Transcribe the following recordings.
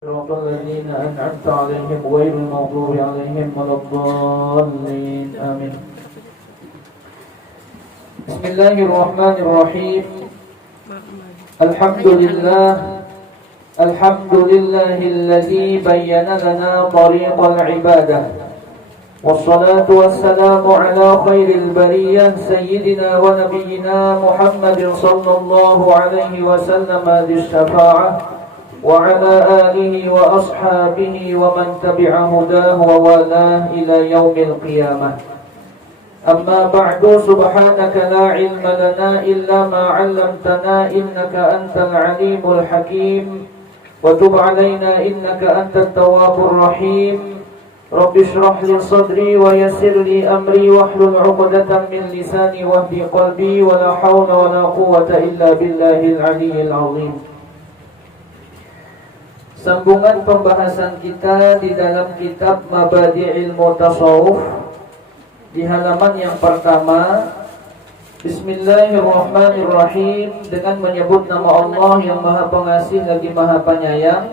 صراط الذين أنعمت عليهم غير المغضوب عليهم ولا الضالين آمين. بسم الله الرحمن الرحيم. الحمد لله الذي بين لنا طريق العبادة، والصلاة والسلام على خير البرية سيدنا ونبينا محمد صلى الله عليه وسلم ذي الشفاعة، وعلى آله وأصحابه ومن تبع هداه ووالاه إلى يوم القيامة. أما بعد، سبحانك لا علم لنا إلا ما علمتنا إنك أنت العليم الحكيم، وتب علينا إنك أنت التواب الرحيم. رب اشرح لي صدري ويسر لي أمري واحلل عقدة من لساني واهدي قلبي، ولا حول ولا قوة إلا بالله العلي العظيم. Sambungan pembahasan kita di dalam kitab Mabadi'il Mutasawuf di halaman yang pertama. Bismillahirrahmanirrahim, dengan menyebut nama Allah yang Maha Pengasih lagi Maha Penyayang.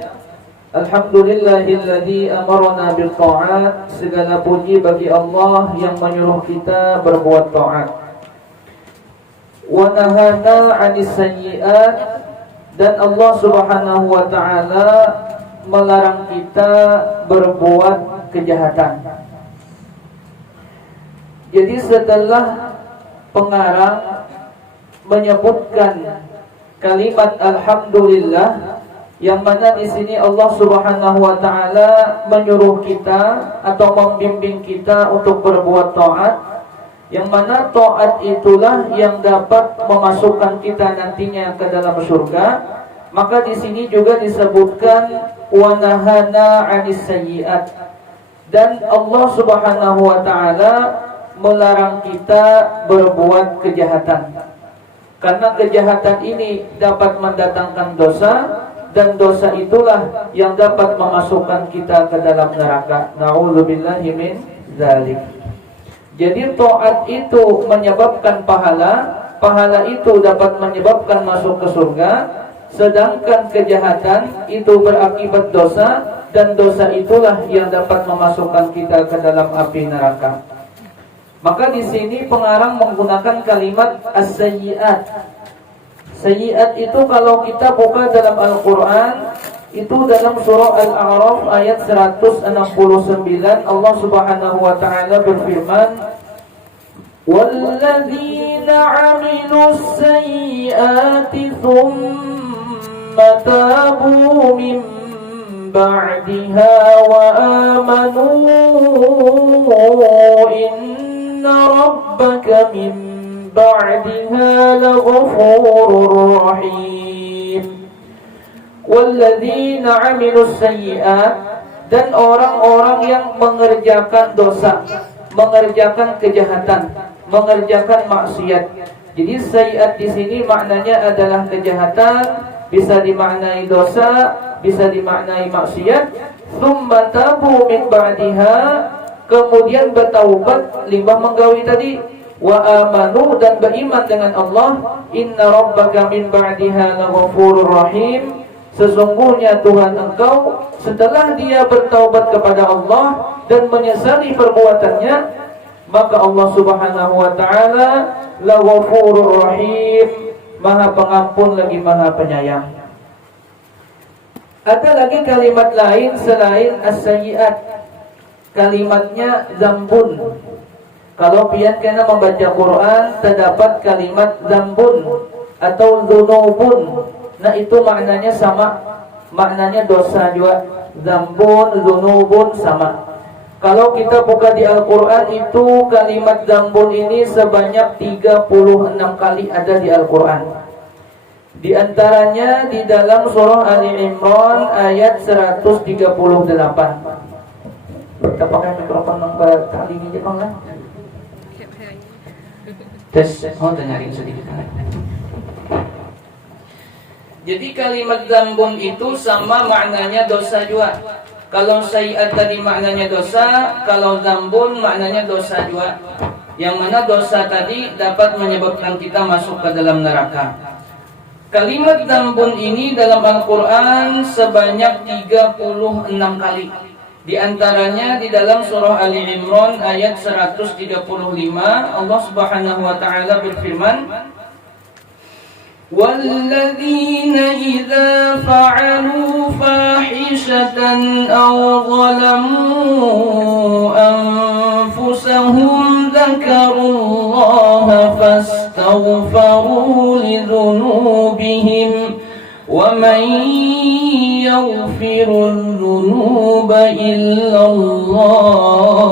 Alhamdulillahilladzi amarna bil ta'at, segala puji bagi Allah yang menyuruh kita berbuat taat. Wa nahana 'anis sayyi'at, dan Allah Subhanahu wa ta'ala melarang kita berbuat kejahatan. Jadi setelah pengarang menyebutkan kalimat alhamdulillah, yang mana di sini Allah Subhanahu wa ta'ala menyuruh kita atau membimbing kita untuk berbuat taat, yang mana taat itulah yang dapat memasukkan kita nantinya ke dalam surga. Maka di sini juga disebutkan wa nahana 'anis sayyi'at, dan Allah Subhanahu wa ta'ala melarang kita berbuat kejahatan, karena kejahatan ini dapat mendatangkan dosa, dan dosa itulah yang dapat memasukkan kita ke dalam neraka. Na'udzubillahi min dzalik. Jadi taat itu menyebabkan pahala itu dapat menyebabkan masuk ke surga, sedangkan kejahatan itu berakibat dosa, dan dosa itulah yang dapat memasukkan kita ke dalam api neraka. Maka di sini pengarang menggunakan kalimat as-sayyi'at. Sayyi'at itu kalau kita buka dalam Al-Quran, itu dalam surah Al-A'raf ayat 169, Allah Subhanahu wa ta'ala berfirman, وَالَّذِينَ عَمِلُوا السَّيِّئَاتِ ثُمَّ تَابُوا مِنْ بَعْدِهَا وَآمَنُوا إِنَّ رَبَّكَ مِنْ بَعْدِهَا لَغَفُورٌ رَحِيمٌ. Walladzina 'amilus sayyi'at, dan orang-orang yang mengerjakan dosa, mengerjakan kejahatan, mengerjakan maksiat. Jadi sayyi'at di sini maknanya adalah kejahatan, bisa dimaknai dosa, bisa dimaknai maksiat. Tsumma tabu min ba'diha, kemudian bertaubat limbah menggawi tadi. Wa amanu, dan beriman dengan Allah. Inna rabbaka min ba'diha laghafurur rahim, sesungguhnya Tuhan engkau setelah dia bertaubat kepada Allah dan menyesali perbuatannya, maka Allah Subhanahu wa ta'ala laghafurur rahim, Maha Pengampun lagi Maha Penyayang. Ada lagi kalimat lain selain as-sayyi'at, kalimatnya zambun. Kalau pian kena membaca Quran, terdapat kalimat zambun atau dzunubun. Nah, itu maknanya sama, maknanya dosa juga. Zambun, dzunubun sama. Kalau kita buka di Al-Quran, itu kalimat zambun ini sebanyak 36 kali ada di Al-Quran. Di antaranya di dalam surah Ali Imran ayat 138. Kita pakai mikrofon nomor kali ini Jepang lah. Tes, dengerin sedikit. Jadi kalimat zambun itu sama maknanya dosa juga. Kalau sayyi'at tadi maknanya dosa, kalau zambun maknanya dosa juga. Yang mana dosa tadi dapat menyebabkan kita masuk ke dalam neraka. Kalimat dzambun ini dalam Al-Quran sebanyak 36 kali. Di antaranya di dalam surah Ali Imran ayat 135 Allah Subhanahu wa taala berfirman, وَالَّذِينَ إِذَا فَعَلُوا فَاحِشَةً أَوْ ظَلَمُوا أَنفُسَهُمْ ذَكَرُوا اللَّهَ فَاسْتَغْفَرُوا لِذُنُوبِهِمْ وَمَن يَغْفِرُ الذُّنُوبَ إِلَّا اللَّهُ.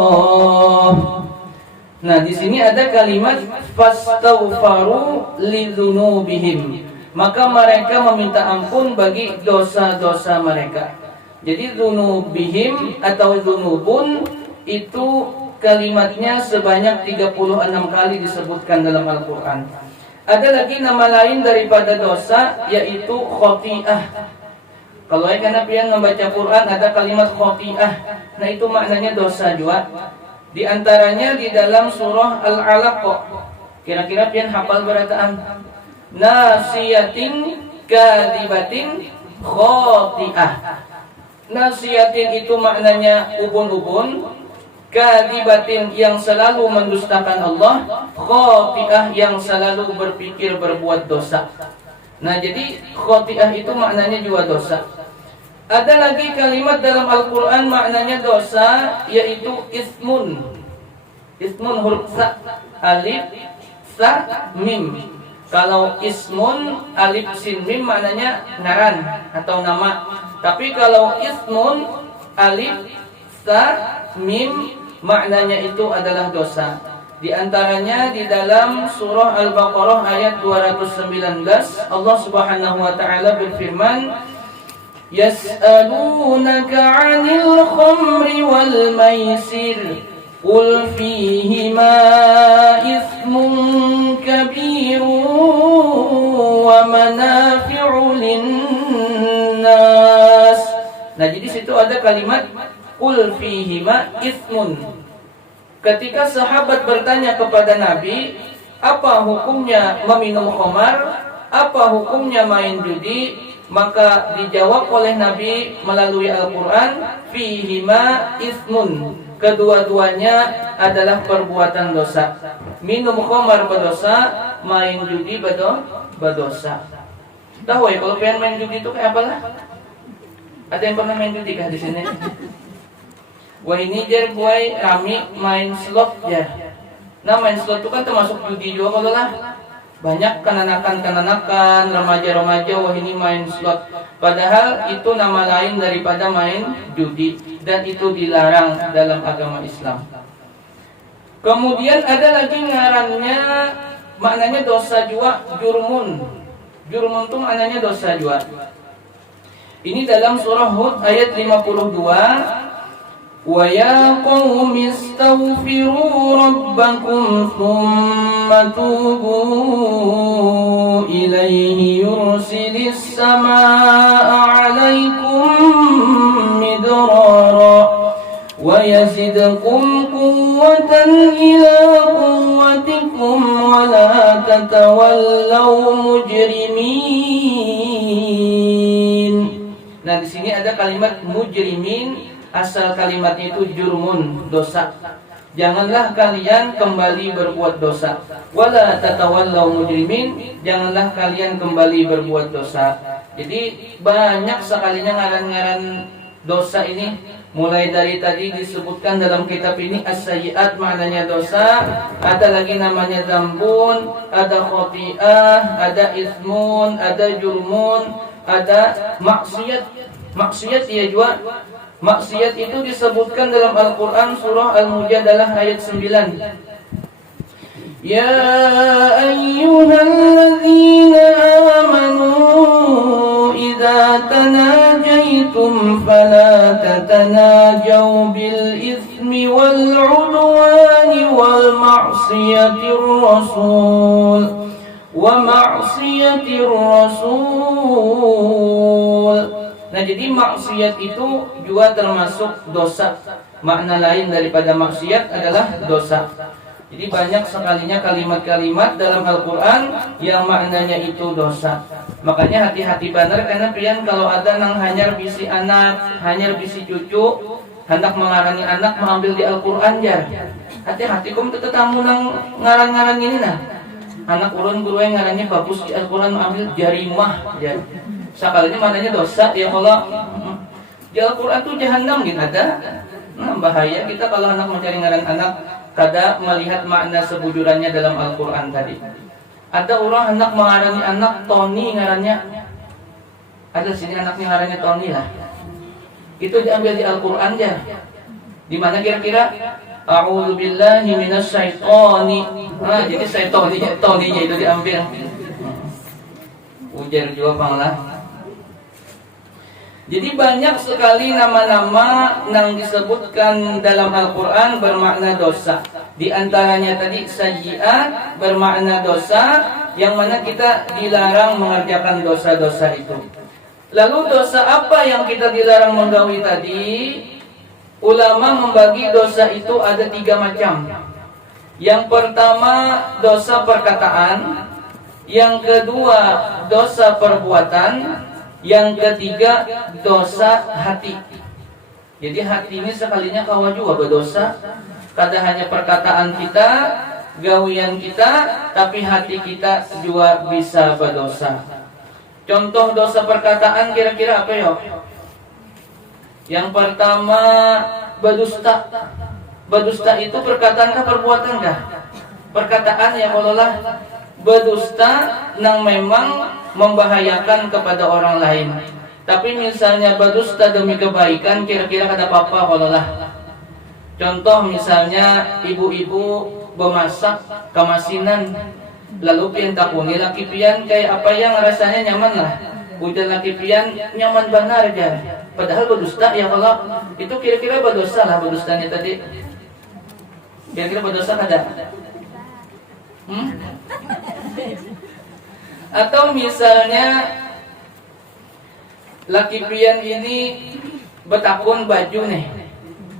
Nah, di sini ada kalimat fastaghfaru lidzunubihim. Maka mereka meminta ampun bagi dosa-dosa mereka. Jadi dzunubihim atau dzunubun itu kalimatnya sebanyak 36 kali disebutkan dalam Al-Qur'an. Ada lagi nama lain daripada dosa yaitu khoti'ah. Kalau karena pian membaca Quran ada kalimat khoti'ah. Nah, itu maknanya dosa juga. Di antaranya di dalam surah Al-Alaq. Kira-kira pian hafal berataan nasiyatin kadibatin khoti'ah. Nasiyatin itu maknanya ubun-ubun, kadibatin yang selalu mendustakan Allah, khoti'ah yang selalu berpikir berbuat dosa. Nah, jadi khoti'ah itu maknanya juga dosa. Ada lagi kalimat dalam Al-Quran maknanya dosa yaitu ismun. Ismun huruf sa, alif, sa, mim. Kalau ismun, alif, sin, mim maknanya ngaran atau nama. Tapi kalau ismun, alif, sa, mim maknanya itu adalah dosa. Di antaranya di dalam surah Al-Baqarah ayat 219 Allah Subhanahu wa taala berfirman, yas'alunaka 'anil khamri wal maisir qul fihima itsmun kabirun wa manafi'u linnas. Nah, jadi situ ada kalimat qul fihima itsmun. Ketika sahabat bertanya kepada Nabi, apa hukumnya meminum khamar, apa hukumnya main judi, maka dijawab oleh Nabi melalui Al-Quran, fihima ismun. Kedua-duanya adalah perbuatan dosa. Minum khamar berdosa, main judi berdosa. Tahu ya kalau pengen main judi itu kayak apa lah? Ada yang pernah main judi kah di sini? Wah, ini jar buai kami main slot ya. Nah, main slot itu kan termasuk judi juga kalau lah. Banyak kananakan, remaja-remaja wah ini main slot. Padahal itu nama lain daripada main judi dan itu dilarang dalam agama Islam. Kemudian ada lagi ngarannya maknanya dosa juga, jurmun. Jurmun itu maknanya dosa juga. Ini dalam surah Hud ayat 52. وَيَا قَوْمِ اسْتَغْفِرُوا رَبَّكُمْ ثُمَّ تُوبُوا إِلَيْهِ يُرْسِلِ السَّمَاءَ عَلَيْكُمْ مِدْرَارًا وَيَزِدْكُمْ قُوَّةً إِلَى قُوَّتِكُمْ وَلَا تَتَوَلَّوْا مُجْرِمِينَ. Nah, di sini ada kalimat mujrimin. Asal kalimatnya itu jurmun, dosa. Janganlah kalian kembali berbuat dosa. Wala tatawallau mujrimin, janganlah kalian kembali berbuat dosa. Jadi banyak sekalinya ngaran-ngaran dosa ini. Mulai dari tadi disebutkan dalam kitab ini as-sayyi'at maknanya dosa, ada lagi namanya dzambun, ada khoti'ah, ada ismun, ada jurmun, ada maksiat. Maksiat ya juga. Maksiat itu disebutkan dalam Al-Quran surah Al-Mujadalah ayat 9. Ya ayyuhalladzina amanu idza tanajaitum fala tatanajaw bil itsmi wal 'udwani wal ma'siyatir rasul wa ma'siyatir rasul. Nah, jadi maksiat itu juga termasuk dosa. Makna lain daripada maksiat adalah dosa. Jadi banyak sekalinya kalimat-kalimat dalam Al-Quran yang maknanya itu dosa. Makanya hati-hati benar, karena pian kalau ada nang hanyar bisi anak, hanyar bisi cucu, hendak mengarani anak mengambil di Al-Quran jar. Hati-hati kum tetamu nang ngarang-ngarang ini nah. Anak ulun guru yang ngarannya bagus di Al-Quran mengambil jarimah jar. Sekalinya maknanya dosa ya kalau di Al-Quran tuh jahanam gitu ada. Nah, bahaya kita kalau anak mencari ngaran anak kada melihat makna sebujurannya dalam Al-Quran tadi. Ada orang hendak mengarani anak Tony ngarannya. Ada sini anaknya ngarannya Tony lah. Itu diambil di Al-Quran ya. Di mana kira-kira? A'udzubillahi minasyaitonir. Nah, jadi Tony-nya itu diambil. Ujar juga panglah. Jadi banyak sekali nama-nama yang disebutkan dalam Al-Quran bermakna dosa. Di antaranya tadi sayyi'at bermakna dosa, yang mana kita dilarang mengerjakan dosa-dosa itu. Lalu dosa apa yang kita dilarang menggawi tadi? Ulama membagi dosa itu ada 3 macam. Yang pertama dosa perkataan, yang kedua dosa perbuatan, yang ketiga dosa hati. Jadi hati ini sekalinya kawa juga berdosa. Kada hanya perkataan kita, gawian kita, tapi hati kita juga bisa berdosa. Contoh dosa perkataan kira-kira apa ya? Yang pertama berdusta. Berdusta itu perkataan kah perbuatan kah? Perkataan ya kalolah berdusta nang memang membahayakan kepada orang lain. Tapi misalnya berdusta demi kebaikan, kira-kira kada apa-apa kalolah. Contoh misalnya ibu-ibu bemasak kemasinan, lalu pian takuni laki pian kayak apa yang rasanya nyaman lah. Udah laki pian nyaman benar aja. Padahal berdusta ya kalau itu kira-kira berdosa lah berdustanya tadi. Kira-kira berdosa kada? Atau misalnya laki pian ini betakun baju nih,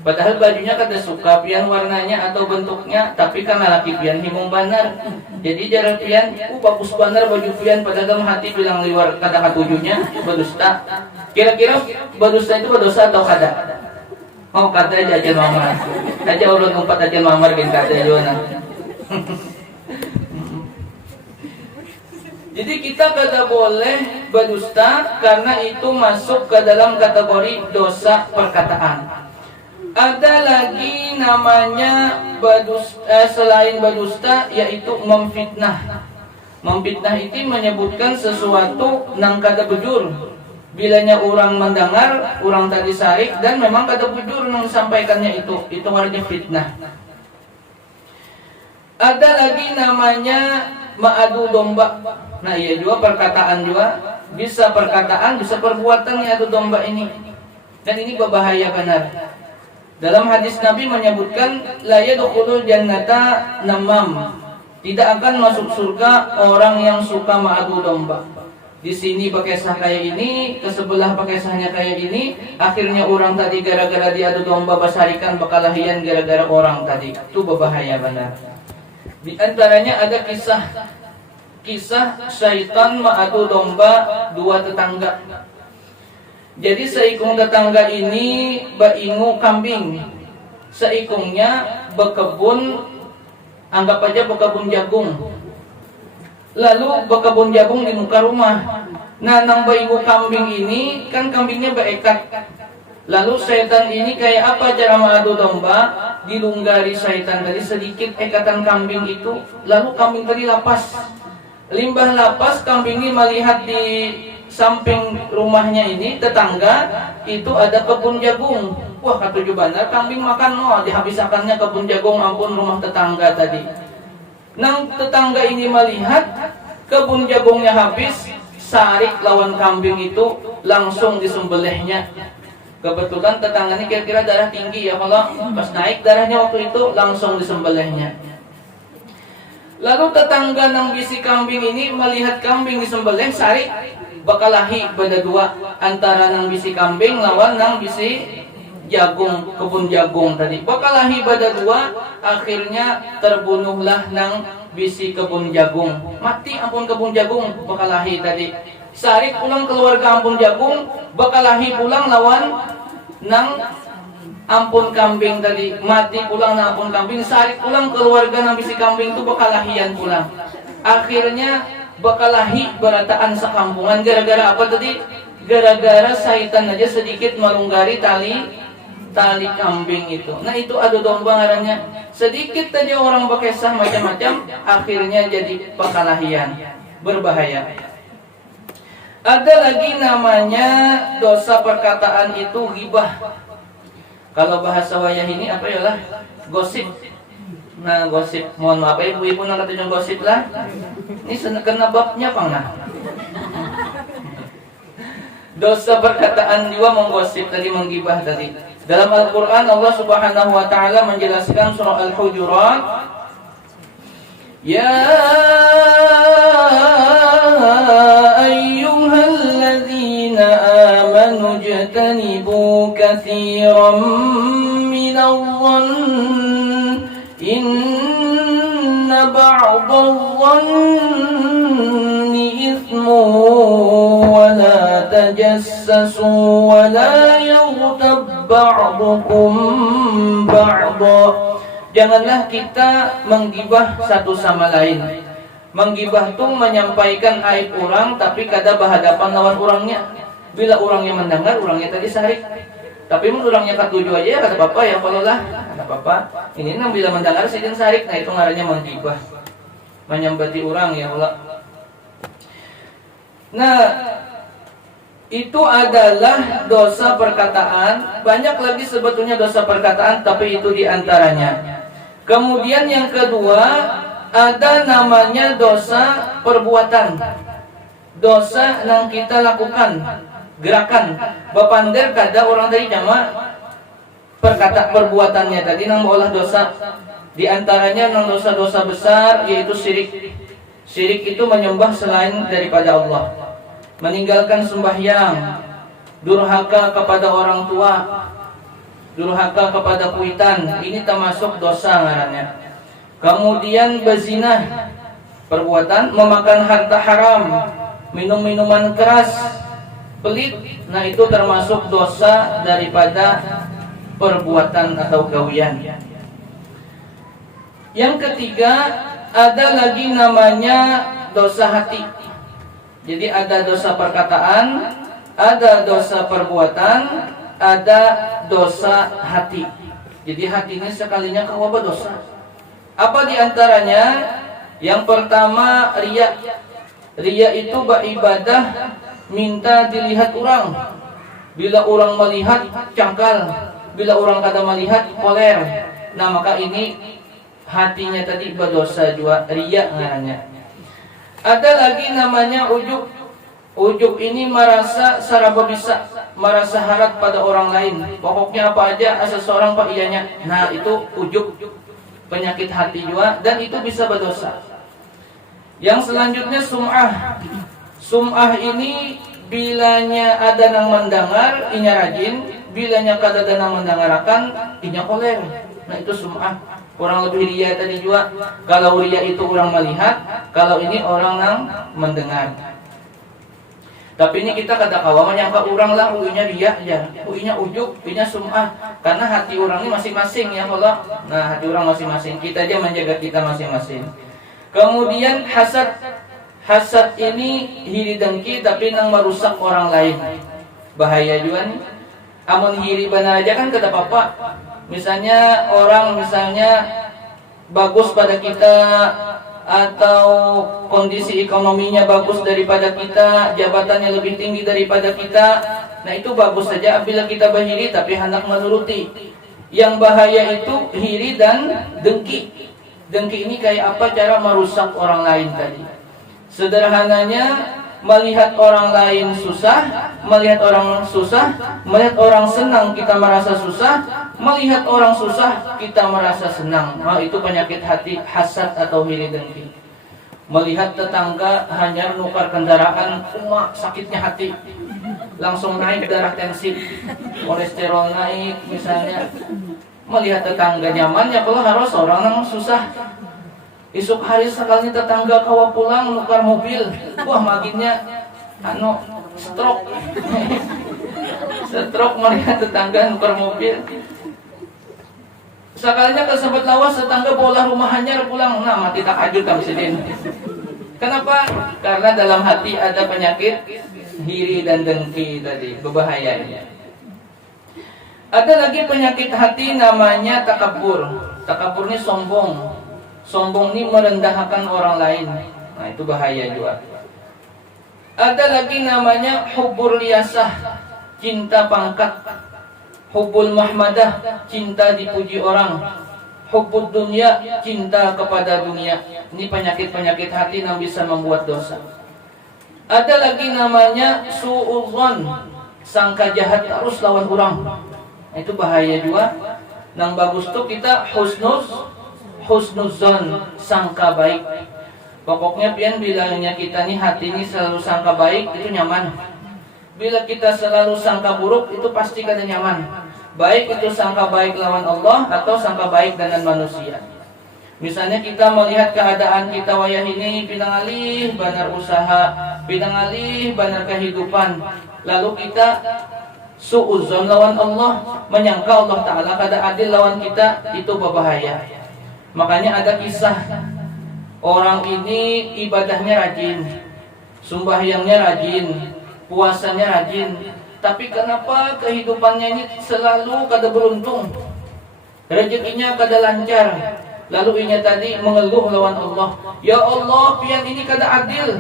padahal bajunya kada suka pian warnanya atau bentuknya, tapi karena laki pian himung banar, jadi jarang pian bagus banar baju pian, padahal hati bilang liwar kada katujunya berdusta. Kira-kira berdusta itu berdosa atau kada? Mau kada aja aja mamar aja ulun umpat aja mamar gen kada juga. Jadi kita kada boleh berdusta karena itu masuk ke dalam kategori dosa perkataan. Ada lagi namanya berdusta, selain berdusta, yaitu memfitnah. Memfitnah itu menyebutkan sesuatu nang kada bujur. Bilanya orang mendengar, orang tadi sarik dan memang kada bujur nang sampaikannya itu artinya fitnah. Ada lagi namanya ma'adu domba. Nah iya juga perkataan juga, bisa perkataan, bisa perbuatan ya adu domba ini. Dan ini berbahaya benar. Dalam hadis Nabi menyebutkan la yadkhulul jannata namam. Tidak akan masuk surga orang yang suka ma'adu domba. Di sini pakai sah kayak ini, ke sebelah pakai sahnya kayak ini, akhirnya orang tadi gara-gara diadu domba basarikan bakalahian gara-gara orang tadi. Itu berbahaya benar. Di antaranya ada kisah syaitan ma'adu domba 2 tetangga. Jadi seikung tetangga ini beringu kambing. Seikungnya berkebun, anggap aja berkebun jagung. Lalu berkebun jagung di muka rumah. Nah, nang beringu kambing ini kan kambingnya berekat. Lalu syaitan ini kayak apa cara mengadu domba? Dilunggari syaitan tadi sedikit ekatan kambing itu, lalu kambing tadi lapas. Limbah lapas, kambing ini melihat di samping rumahnya ini tetangga itu ada kebun jagung. Wah, kata benar kambing makan dihabisakannya kebun jagung, ampun rumah tetangga tadi. Nang tetangga ini melihat kebun jagungnya habis, sarik lawan kambing itu langsung disembelihnya. Kebetulan tetangganya kira-kira darah tinggi ya, kalau pas naik darahnya waktu itu langsung disembelihnya. Lalu tetangga nang bisi kambing ini melihat kambing disembelih, sarik bakalahi pada 2 antara nang bisi kambing lawan nang bisi kebun jagung tadi. Bakalahi bada dua, akhirnya terbunuhlah nang bisi kebun jagung. Mati ampun kebun jagung bakalahi tadi. Sarik pulang keluarga ampun jagung, bakalahi pulang lawan nang ampun kambing tadi. Mati pulang nang ampun kambing, sarik pulang keluarga nang bisi kambing itu bakalahian pulang. Akhirnya bakalahi berataan sekampungan gara-gara apa tadi? Gara-gara syaitan aja sedikit melunggari tali kambing itu. Nah itu adu domba ngarannya. Sedikit tadi orang berkisah macam-macam, akhirnya jadi bakalahian, berbahaya. Ada lagi namanya dosa perkataan itu ghibah. Kalau bahasa wayah ini apa ya lah? Gosip. Nah gosip, mohon maaf ibu-ibu nak kata gosip lah. Ini kena babnya pangah. Dosa perkataan juga menggosip tadi, menggibah tadi. Dalam Al-Quran Allah Subhanahu Wa Taala menjelaskan surah Al-Hujurat. Ya ayyuhalladzina amanu jtanibu katsiran minadh-dhann inna ba'dadh-dhanni ithmun wa la tajassasu wa la yaghtab ba'dukum ba'dha. Janganlah kita menggibah satu sama lain. Menggibah itu menyampaikan aib orang tapi kada berhadapan lawan orangnya. Bila orangnya mendengar, orangnya tadi sarik. Tapi orangnya katuju aja ya kata apa ya kalau lah, kata apa. Ini nang bila mendengar sidin sarik, nah itu ngarannya menggibah. Menyambati orang ya Allah. Nah, itu adalah dosa perkataan. Banyak lagi sebetulnya dosa perkataan, tapi itu diantaranya. Kemudian yang kedua, ada namanya dosa perbuatan. Dosa yang kita lakukan, gerakan. Bapander kada orang tadi jama perkata perbuatannya tadi nang olah dosa. Diantaranya nang dosa-dosa besar yaitu syirik. Syirik itu menyembah selain daripada Allah. Meninggalkan sembahyang, durhaka kepada orang tua, durhaka kepada kuitan, ini termasuk dosa ngarannya. Kemudian berzina, perbuatan memakan harta haram, minum minuman keras, pelit, nah itu termasuk dosa daripada perbuatan atau gawian. Yang ketiga, ada lagi namanya dosa hati. Jadi ada dosa perkataan, ada dosa perbuatan, ada dosa hati. Jadi hati ini sekalinya kau apa dosa? Apa diantaranya? Yang pertama riya. Riya itu beribadah minta dilihat orang. Bila orang melihat cangkal, bila orang kada melihat koler. Nah maka ini hatinya tadi berdosa juga, riya ngarannya. Ada lagi namanya ujub. Ujub ini merasa saraba bisa, merasa harap pada orang lain. Pokoknya apa aja asal seorang pak ianya. Nah itu ujub, penyakit hati juga, dan itu bisa berdosa. Yang selanjutnya sum'ah. Sum'ah ini bilanya ada yang mendengar, inya rajin. Bilanya kada ada yang mendengarkan, inya koler. Nah itu sum'ah. Kurang lebih riya tadi juga. Kalau riya itu orang melihat, kalau ini orang yang mendengar. Tapi ini kita kada kawa menyangka orang lah uinya riya aja, uinya ujub, uinya sum'ah. Karena hati orang ini masing-masing ya Allah. Nah hati orang masing-masing, kita aja menjaga kita masing-masing. Kemudian hasad. Hasad ini hiri dengki tapi nang merusak orang lain. Bahaya juga nih. Amun hiri benar aja kan kada apa-apa. Misalnya orang bagus pada kita, atau kondisi ekonominya bagus daripada kita, jabatannya lebih tinggi daripada kita, nah itu bagus saja apabila kita berhiri tapi hendak menuruti. Yang bahaya itu hiri dan dengki. Dengki ini kayak apa cara merusak orang lain tadi. Sederhananya, melihat orang lain susah, melihat orang senang kita merasa susah, melihat orang susah kita merasa senang. Nah, itu penyakit hati, hasad atau hiri dengki. Melihat tetangga hanya nukar kendaraan, sakitnya hati. langsung naik darah tensi, kolesterol naik misalnya. Melihat tetangga nyaman ya kalau harus orang yang susah. Isuk hari sekali tetangga kawa pulang nukar mobil, wah maginnya stroke. Stroke melihat tetangga nukar mobil. Sekalinya kesempet lawas tetangga bola rumahannya pulang, nah mati takajud kami sedin. Kenapa? Karena dalam hati ada penyakit iri dan dengki tadi, berbahayanya. Ada lagi penyakit hati namanya takabur. Takabur ini sombong. Sombong ini merendahkan orang lain. Nah itu bahaya juga. Ada lagi namanya hubbur riyasah, cinta pangkat. Hubbul mahmadah, cinta dipuji orang. Hubbud dunya, cinta kepada dunia. Ini penyakit-penyakit hati yang bisa membuat dosa. Ada lagi namanya su'udzon, sangka jahat terus lawan orang. Itu bahaya juga. Nang bagus tuh kita husnuzon, sangka baik. Pokoknya pian bilangnya kita nih hati ini selalu sangka baik itu nyaman. Bila kita selalu sangka buruk itu pasti kada nyaman. Baik itu sangka baik lawan Allah atau sangka baik dengan manusia. Misalnya kita melihat keadaan kita wayah ini pinangalih banar usaha, pinangalih banar kehidupan. Lalu kita su'uzon lawan Allah, menyangka Allah Ta'ala kada adil lawan kita, itu berbahaya. Makanya ada kisah orang ini ibadahnya rajin, sembahyangnya rajin, puasanya rajin, tapi kenapa kehidupannya ini selalu kada beruntung, rezekinya kada lancar. Lalu inya tadi mengeluh lawan Allah, ya Allah pian ini kada adil.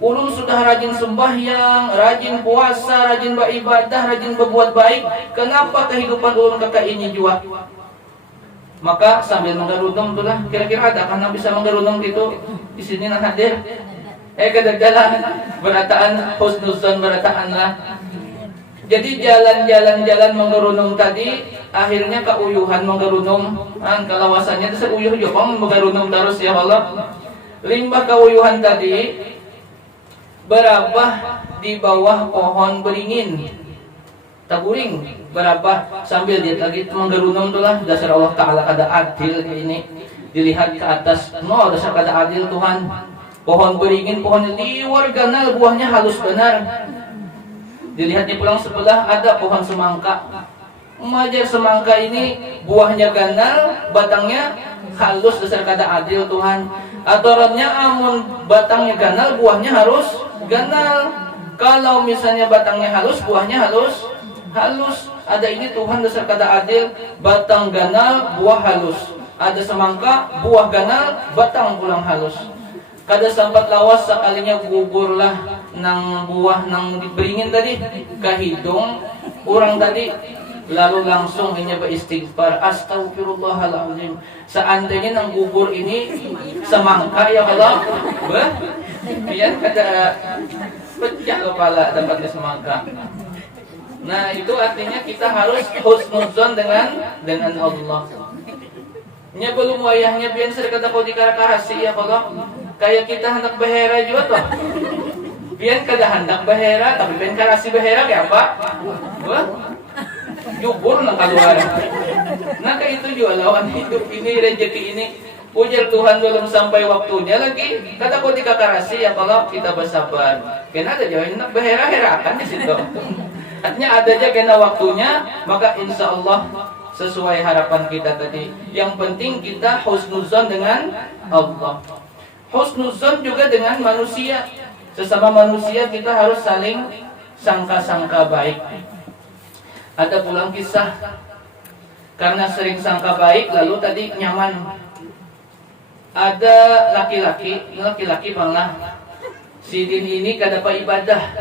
Ulun sudah rajin sembahyang, rajin puasa, rajin beribadah, rajin berbuat baik. Kenapa kehidupan ulun kakak ini juga? Maka sambil menggerunung itulah, kira-kira ada kan yang bisa menggerunung gitu di sini nak hadir? Kadang-kadang berataan husnuzon berataanlah. Jadi jalan-jalan menggerunung tadi akhirnya keuyuhan menggerunung. Kalawasannya itu seuyuh juga menggerunung terus ya Allah. Limbah keuyuhan tadi berabah di bawah pohon beringin, taburing berabah sambil dia lagi menggerunung itulah dasar Allah Ta'ala kada adil ini. Dilihat ke atas, no dasar kada adil Tuhan. Pohon beringin, pohon liwar ganal, buahnya halus benar. Dilihat di pulang sebelah ada pohon semangka. Majer semangka ini buahnya ganal, batangnya halus, dasar kada adil Tuhan. Aturannya amun batangnya ganal, buahnya harus ganal. Kalau misalnya batangnya halus, buahnya halus. Ada ini Tuhan dasar kada adil, batang ganal, buah halus. Ada semangka, buah ganal, batang pulang halus. Kada sempat lawas sekalinya gugurlah nang buah nang beringin tadi ke hidung orang tadi. Lalu langsung inya beristighfar, astagfirullahaladzim. Seandainya nang gugur ini semangka ya Allah, biar kada pecah kepala dapatnya semangka. Nah itu artinya kita harus husnuzon dengan Allah. Nya belum wayahnya biar serikata kau dikara-karasi ya Allah. Kayak kita hendak behera juga toh. Biar kada hendak behera tapi biar karasi behera kayak apa? Jubur nang keluar. Nah kayak itu juga lawan hidup ini, rezeki ini. Ujar Tuhan belum sampai waktunya lagi. Kata kau dikakarasi ya kalau kita bersabar. Kena ada jauh hendak behera-hera akan di situ. Artinya ada aja kena waktunya, maka insya Allah sesuai harapan kita tadi. Yang penting kita husnuzon dengan Allah. Husnuzon juga dengan manusia. Sesama manusia kita harus saling sangka-sangka baik. Ada pulang kisah karena sering sangka baik lalu tadi nyaman. Ada laki-laki pernah si din ini kada pa ibadah.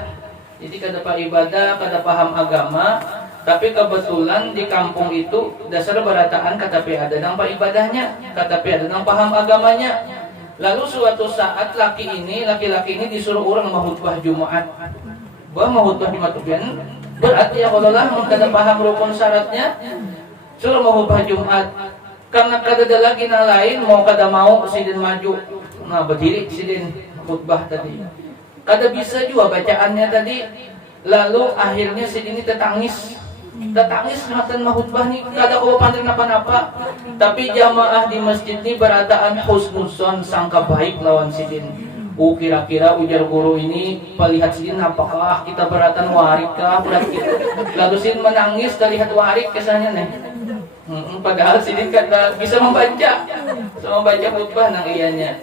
Jadi kada pa ibadah, kada paham agama, tapi kebetulan di kampung itu dasar berataan katapi ada nang pa ibadahnya, katapi ada nang paham agamanya. Lalu suatu saat laki-laki ini disuruh orang mahutbah Jumat. Mahutbah Jumat pian berarti ya kalau lah kada paham rukun syaratnya suruh mahutbah Jumat. Karena kada ada lagi yang lain mau kada mau sidin maju. Nah berdiri sidin khutbah tadi. Kada bisa juga bacaannya tadi. Lalu akhirnya si ini tetangis ngatan mahutbah nih kada ko pandai napa-napa. Tapi jamaah di masjid ini berataan husnuzon, sangka baik lawan sidin. Kira-kira ujar guru ini pelihat sidin apakah kita beratan warik kah berarti. Lalu sidin menangis terlihat warik kesannya nih. Padahal sidin kata bisa membaca khutbah nang ianya.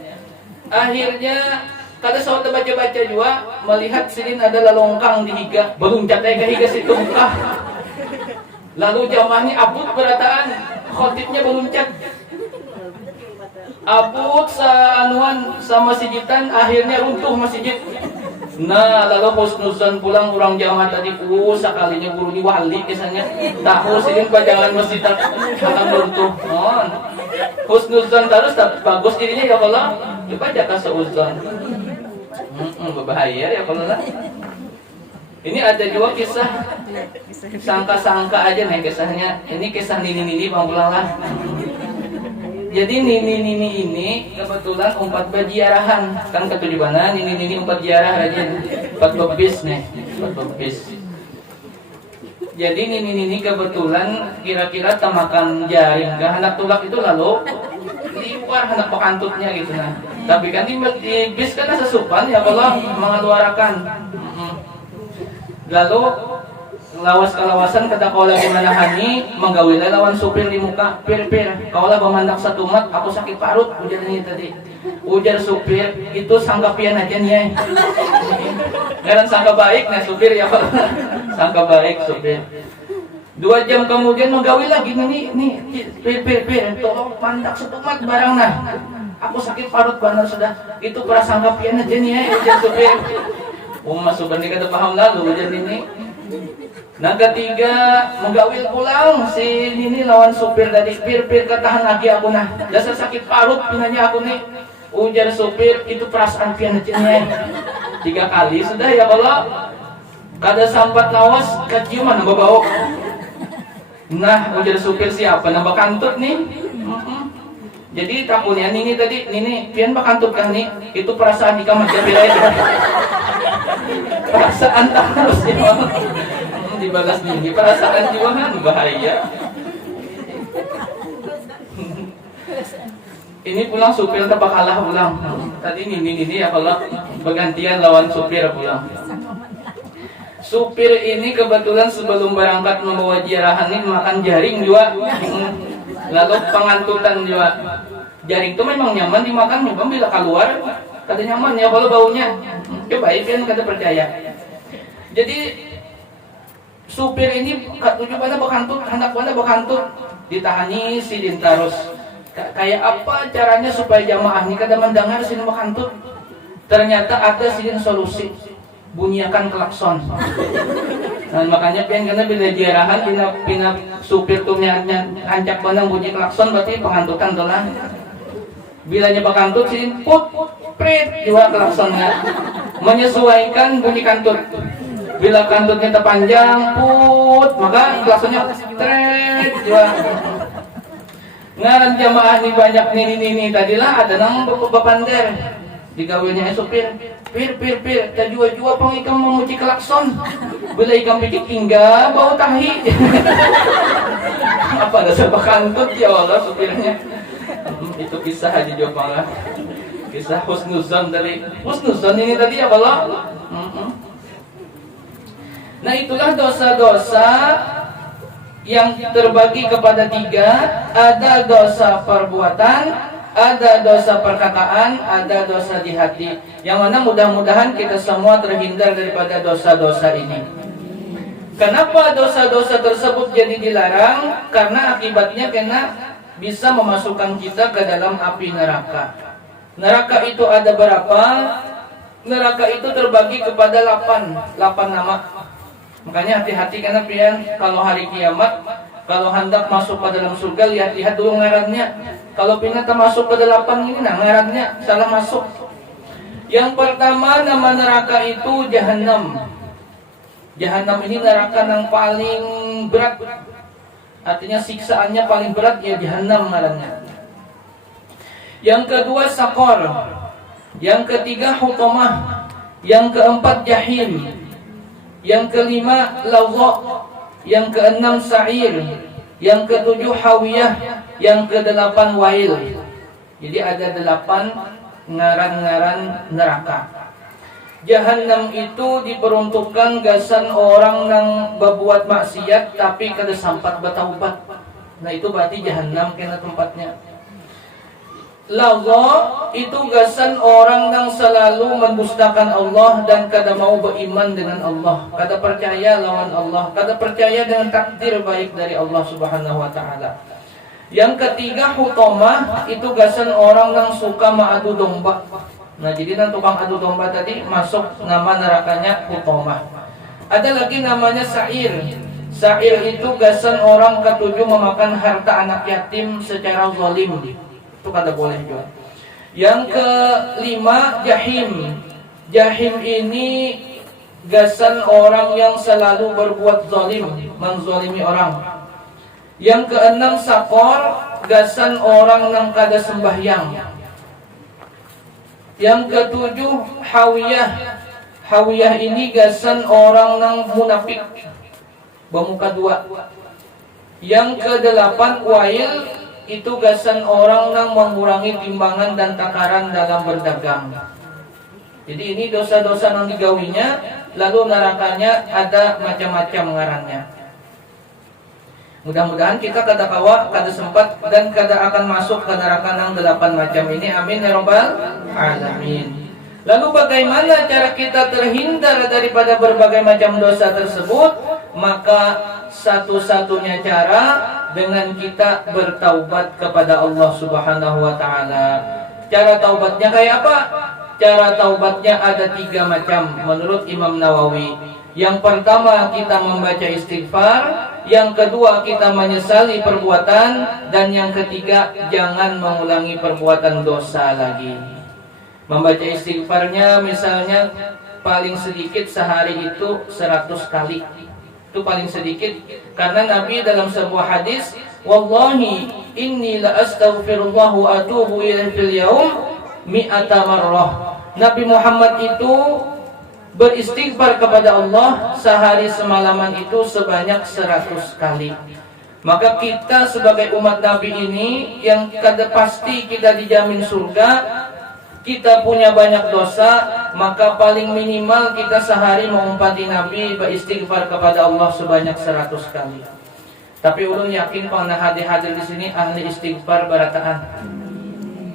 Akhirnya kada sawat baca-baca juga melihat sidin ada lalongkang di higa, beluncat ke higa situ muka. Lalu jamaahnya abut berataan, khotibnya beluncat. Abut sa masjidan, akhirnya runtuh masjid. Nah, lalu husnuzan pulang orang jamaah tadi, sekalinya guru ni wali kisahnya. Tahu sidin pajangan masjid akan runtuh. Husnuzan terus bagus dirinya ya Allah. Coba jaga seuzon. Berbahaya ya kalau lah. Ini ada juga kisah sangka-sangka aja nih kisahnya. Ini kisah nini bang pulang lah. Jadi nini ini kebetulan umpat bajiarahan kan ketujuanan nini umpat jiarah aja 4 bebis nih 4 bebis. Jadi nini kebetulan kira-kira tamakan jaring ke anak tulak itu lalu liwar anak pekantutnya gitu nah. Tapi kan di bis kan sesupan ya kalau mengeluarkan. Lalu lawas-kalawasan kata kaulah menahani menggawila lawan supir di muka pir kaulah pemandak satu mat aku sakit parut ujar ini tadi. Ujar supir itu sangka pian aja nih. Karena sangka baik nah supir ya kalau sangka baik supir. 2 jam kemudian menggawil lagi nih pir tolong mandak satu mat barang nah. Aku sakit parut benar sudah. Itu prasangka pian aja nih ya ujar supir. Masuk ini kata paham lalu ujar ini. Nah ketiga menggawil pulang si ini lawan supir tadi pir ketahan lagi aku nah. Dasar sakit parut pinanya aku nih. Ujar supir itu perasaan pian aja nih. 3 kali sudah ya kalau kada sampat nawas keciuman nambah bau. Nah ujar supir siapa nambah kantut nih. Jadi takunya Nini tadi, Nini pian bakantut kan nih, itu perasaan di kamar jabila itu. Perasaan tak harus dibalas Nini, perasaan jiwa kan bahaya. Ini pulang supir terbakalah pulang. Tadi Nini ya kalau bergantian lawan supir pulang. Supir ini kebetulan sebelum berangkat membawa jiarahan ini makan jaring juga. Lalu pengantutan juga. Jaring itu memang nyaman dimakan, memang bila keluar kata nyaman ya kalau baunya. Coba kan kata percaya. Jadi supir ini tujuh mana bekantut, hendak mana bekantut, ditahani sidin terus. Kayak apa caranya supaya jamaah ini kada mendengar sidin bekantut? Ternyata ada sidin solusi. Bunyikan klakson. Nah, makanya karena bila jiarahan pina supir tuh ngancak banang bunyi klakson berarti pengantutan tuh lah. Bilanya bakantut sih put prit juga klaksonnya menyesuaikan bunyi kantut. Bila kantutnya terpanjang put maka klaksonnya tret juga. Ngaran jamaah ini banyak nini tadilah ada nang bapander digawenya supir pir tajua pangikam memuji klakson bila ikam pikir hingga bau tahi. Apa dasar bakantut ya Allah supirnya. Itu kisah Haji Jopang, kisah husnuzon dari husnuzon ini tadi ya kalau. Nah itulah dosa-dosa yang terbagi kepada 3. Ada dosa perbuatan, ada dosa perkataan, ada dosa di hati. Yang mana mudah-mudahan kita semua terhindar daripada dosa-dosa ini. Kenapa dosa-dosa tersebut jadi dilarang? Karena akibatnya kena bisa memasukkan kita ke dalam api neraka. Neraka itu ada berapa? Neraka itu terbagi kepada 8 nama. Makanya hati-hati karena pian kalau hari kiamat kalau hendak masuk ke dalam surga lihat-lihat dulu ngarannya. Kalau pingat termasuk ke 8 ini nah ngarannya salah masuk. Yang pertama nama neraka itu Jahannam. Jahannam ini neraka yang paling berat. Artinya siksaannya paling berat ya Jahannam ngarannya. Yang kedua Sakor. Yang ketiga Hutomah. Yang keempat Jahim. Yang kelima lagha, yang keenam sa'ir, yang ketujuh hawiyah, yang kedelapan wail. Jadi ada 8 ngaran-ngaran neraka. Jahannam itu diperuntukkan gasan orang yang berbuat maksiat tapi kada sampat bertaubat. Nah itu berarti jahannam kena tempatnya. Lagha itu gasan orang yang selalu mendustakan Allah dan kada mau beriman dengan Allah, kada percaya lawan Allah, kada percaya dengan takdir baik dari Allah Subhanahu wa taala. Yang ketiga hutomah, itu gasan orang yang suka mengadu domba. Nah jadi tukang adu domba tadi masuk nama nerakanya hutomah. Ada lagi namanya sa'ir. Sa'ir itu gasan orang ketujuh memakan harta anak yatim secara zalim. Itu kada boleh juga. Yang kelima jahim. Jahim ini gasan orang yang selalu berbuat zalim, menzalimi orang. Yang keenam sakor, gasan orang yang kada sembahyang. Yang ketujuh hawiyah. Hawiyah ini gasan orang yang munafik, bermuka dua. Yang kedelapan wail, itu gasan orang yang mengurangi timbangan dan takaran dalam berdagang. Jadi ini dosa-dosa yang digawinya, lalu nerakanya ada macam-macam ngarannya. Mudah-mudahan kita kada kawa, kada sempat dan kada akan masuk ke neraka yang 8 macam ini. Amin ya rabbal alamin. Lalu bagaimana cara kita terhindar daripada berbagai macam dosa tersebut? Maka satu-satunya cara dengan kita bertaubat kepada Allah Subhanahu wa taala. Cara taubatnya kayak apa? Cara taubatnya ada 3 macam menurut Imam Nawawi. Yang pertama kita membaca istighfar, yang kedua kita menyesali perbuatan, dan yang ketiga jangan mengulangi perbuatan dosa lagi. Membaca istighfarnya misalnya paling sedikit sehari itu 100 kali. Itu paling sedikit karena Nabi dalam sebuah hadis, wallahi inni la astaghfirullah wa atubu ilaihi fil yaum mi'ata marrah. Nabi Muhammad itu beristighfar kepada Allah sehari semalaman itu sebanyak 100 kali. Maka kita sebagai umat Nabi ini yang kada pasti kita dijamin surga, kita punya banyak dosa, maka paling minimal kita sehari mengumpati Nabi beristighfar kepada Allah sebanyak 100 kali. Tapi ulun yakin pernah hadir di sini ahli istighfar barataan.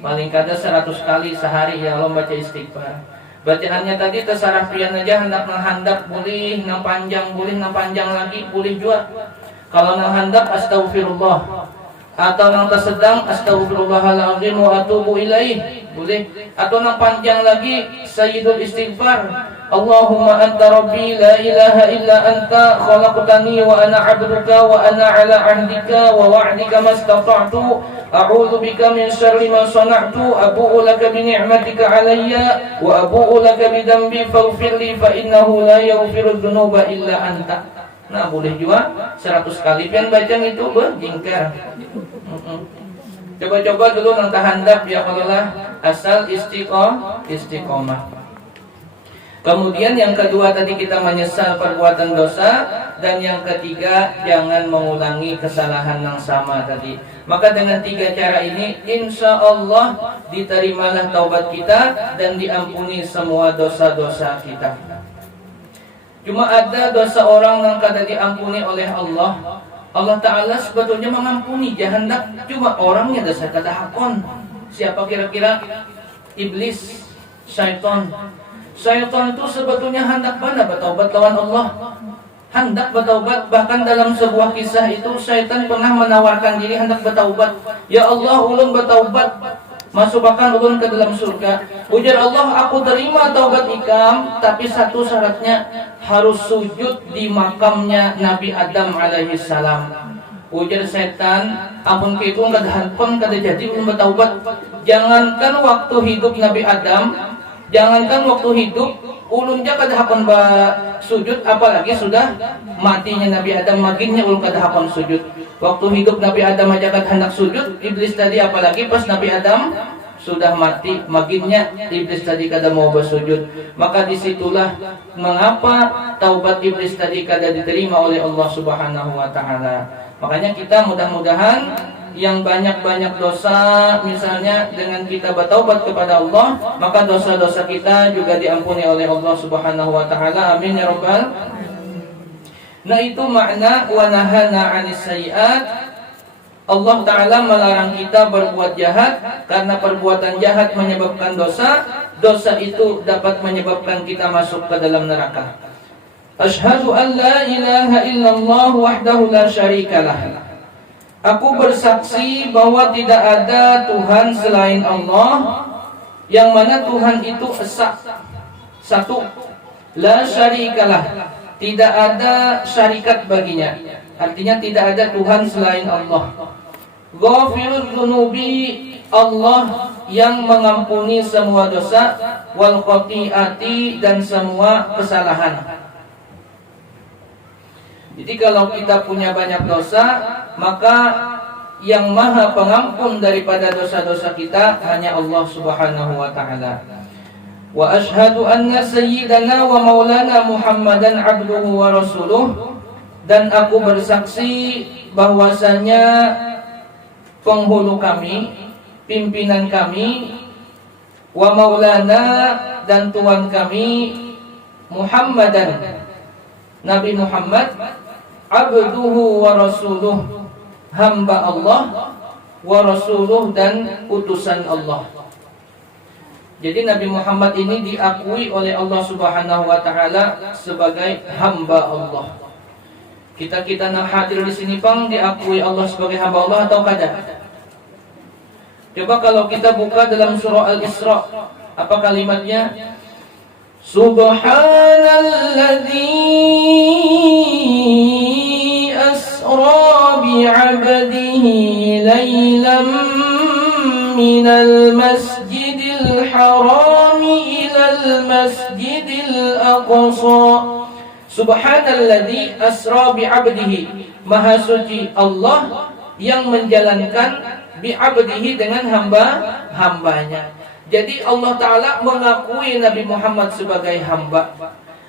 Paling kada 100 kali sehari ya Allah baca istighfar. Bacaannya tadi terserah pian aja, hendak menghandap boleh, nang panjang boleh, nang panjang lagi boleh juga. Kalau nang handap astagfirullah, atau nang tersedang astagfirullahaladzim wa atubu ilaih boleh, atau nang panjang lagi sayyidul istighfar, Allahumma anta rabbi la ilaha illa anta khalaqtani wa ana abduka wa ana ala ahdika wa wa'dika mastata'tu a'udzu bika min syarri ma sana'tu abu'u laka bi ni'matika alayya wa abu'u laka bi dhanbi faghfir li fa innahu la yaghfiru dzunuba illa anta. Nah boleh juga 100 kali pian bacaan itu berjingkar. Coba-coba dulu nang tahandap ya kalau lah asal istiqomah. Kemudian yang kedua tadi kita menyesal perbuatan dosa, dan yang ketiga jangan mengulangi kesalahan yang sama tadi. Maka dengan 3 cara ini insya Allah diterimalah taubat kita dan diampuni semua dosa-dosa kita. Cuma ada dosa orang yang kada diampuni oleh Allah. Allah Ta'ala sebetulnya mengampuni jahanam, cuma orangnya dosa kada hakon. Siapa kira-kira? Iblis, syaitan. Syaitan itu sebetulnya hendak bertaubat lawan Allah, hendak bertaubat. Bahkan dalam sebuah kisah itu syaitan pernah menawarkan diri hendak bertaubat. Ya Allah, ulun bertaubat, masukkan ulun ke dalam surga. Ujar Allah, aku terima taubat ikam, tapi satu syaratnya harus sujud di makamnya Nabi Adam alaihi salam. Ujar setan, ampun itu kada handphone kada jadi ulun bertaubat. Jangankan waktu hidup Nabi Adam, jangankan waktu hidup ulun ja kada hakon sujud, apalagi sudah matinya Nabi Adam maginnya ulun kada hakon sujud. Waktu hidup Nabi Adam aja kada hendak sujud, iblis tadi apalagi pas Nabi Adam sudah mati, makinnya iblis tadi kada mau bersujud. Maka disitulah mengapa taubat iblis tadi kada diterima oleh Allah Subhanahu wa taala. Makanya kita mudah-mudahan yang banyak-banyak dosa, misalnya dengan kita bertaubat kepada Allah, maka dosa-dosa kita juga diampuni oleh Allah Subhanahu wa taala. Amin ya rabbal. Nah, itu makna wa nahana 'anis sayyi'at. Allah Ta'ala melarang kita berbuat jahat, karena perbuatan jahat menyebabkan dosa. Dosa itu dapat menyebabkan kita masuk ke dalam neraka. Asyhadu an la ilaha illallah wahdahu la syarikalah. Aku bersaksi bahwa tidak ada Tuhan selain Allah, yang mana Tuhan itu esa, satu. La syarikalah, tidak ada syarikat baginya. Artinya tidak ada Tuhan selain Allah. Ghafirul dzunubi, Allah yang mengampuni semua dosa, wal khati'ati, dan semua kesalahan. Jadi kalau kita punya banyak dosa, maka yang maha pengampun daripada dosa-dosa kita hanya Allah Subhanahu wa taala. Wa asyhadu anna sayyidana wa maulana Muhammadan abduhu wa rasuluh, dan aku bersaksi bahwasanya penghulu kami, pimpinan kami, wa maulana, dan tuan kami, Muhammadan, Nabi Muhammad, abduhu wa rasuluh, hamba Allah, wa rasuluh, dan utusan Allah. Jadi Nabi Muhammad ini diakui oleh Allah Subhanahu wa taala sebagai hamba Allah. Kita yang hadir di sini pang diakui Allah sebagai hamba Allah atau kada? Coba kalau kita buka dalam surah Al-Isra, apa kalimatnya? Subhanalladzi asra bi'abdihi laylan minal masjidil harami ilal masjidil aqsa. Subhanalladzi asra bi'abdihi, maha suci Allah yang menjalankan bi'abdihi, dengan hambanya. Jadi Allah Ta'ala mengakui Nabi Muhammad sebagai hamba.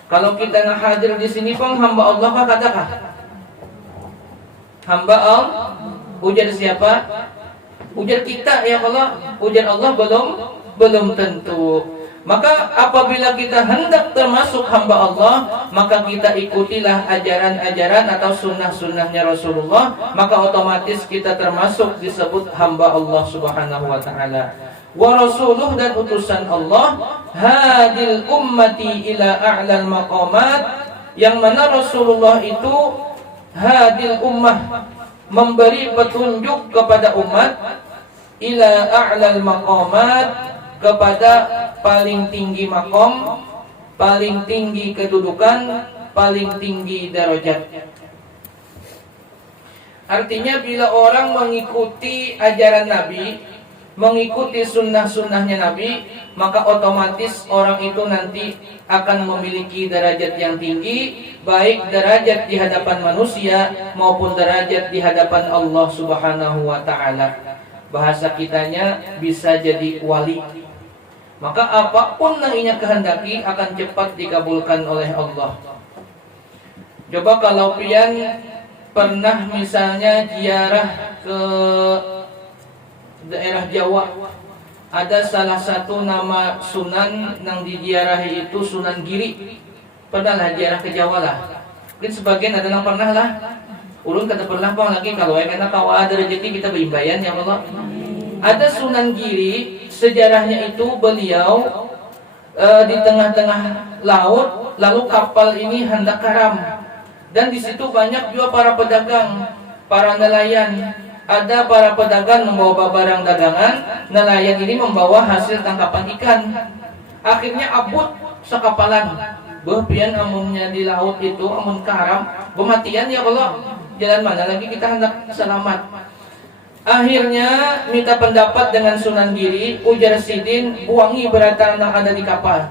Kalau kita hadir di sini pun hamba Allah kah kadakah? Hamba Allah, ujar siapa? Ujar kita ya Allah. Ujar Allah belum tentu. Maka apabila kita hendak termasuk hamba Allah, maka kita ikutilah ajaran-ajaran atau sunnah-sunnahnya Rasulullah, maka otomatis kita termasuk disebut hamba Allah Subhanahu wa taala. Wa rasuluh, dan utusan Allah, hadil ummati ila a'lal maqamat, yang mana Rasulullah itu hadil ummah, memberi petunjuk kepada umat, ila a'lal maqamat, kepada paling tinggi makom, paling tinggi kedudukan, paling tinggi derajat. Artinya bila orang mengikuti ajaran Nabi, mengikuti sunnah-sunnahnya Nabi, maka otomatis orang itu nanti akan memiliki derajat yang tinggi, baik derajat di hadapan manusia maupun derajat di hadapan Allah Subhanahu wa taala. Bahasa kitanya bisa jadi wali. Maka apapun yang ia kehendaki akan cepat dikabulkan oleh Allah. Coba kalau pian pernah misalnya ziarah ke daerah Jawa, ada salah satu nama sunan yang diziarahi itu Sunan Giri. Pernahlah ziarah ke Jawa lah. Mungkin sebagian ada yang pernah lah. Ulun kata pernah pang lagi kalau karena kalau ada rezeki kita berimbayan ya Allah. Ada Sunan Giri, sejarahnya itu beliau di tengah-tengah laut, lalu kapal ini hendak karam, dan di situ banyak juga para pedagang, para nelayan. Ada para pedagang membawa barang dagangan, nelayan ini membawa hasil tangkapan ikan. Akhirnya abut sekapalan. Pian amunnya di laut itu amun karam, kematian ya Allah. Jalan mana lagi kita hendak selamat. Akhirnya minta pendapat dengan Sunan Giri. Ujar sidin, buangi beratan yang ada di kapal.